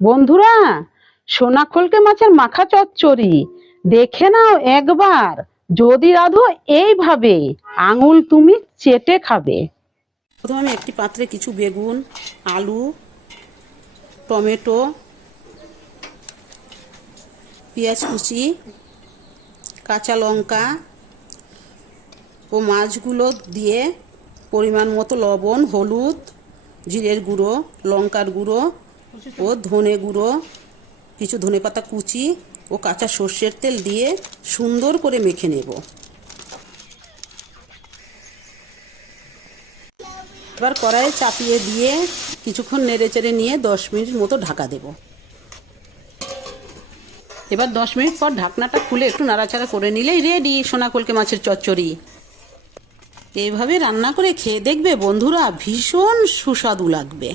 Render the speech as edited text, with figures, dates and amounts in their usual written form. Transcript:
বন্ধুরা, সোনাকলকে মাছের মাখা চচ্চড়ি দেখে নাও একবার। যদি রাঁধো এইভাবে, আঙুল তুমি চেটে খাবে। প্রথমে আমি একটি পাত্রে কিছু বেগুন, আলু, টমেটো, পেঁয়াজ কুচি, কাঁচা লঙ্কা ও মাছগুলো দিয়ে পরিমাণ মতো লবণ, হলুদ, জিরের গুঁড়ো, লঙ্কার গুঁড়ো ও ধনে গুঁড়ো, কিছু ধনেপাতা কুচি ও কাঁচা সর্ষের তেল দিয়ে সুন্দর করে মেখে নেব। এবার কড়াইয়ে চাপিয়ে দিয়ে কিছুক্ষণ নেড়েচেড়ে নিয়ে 10 মিনিট মতো ঢাকা দেব। এবার 10 মিনিট পর ঢাকনাটা খুলে একটু নাড়াচাড়া করে নিলেই রেডি সোনাকলকে মাছের চচ্চড়ি। এইভাবে রান্না করে খেয়ে দেখবে বন্ধুরা, ভীষণ সুস্বাদু লাগবে।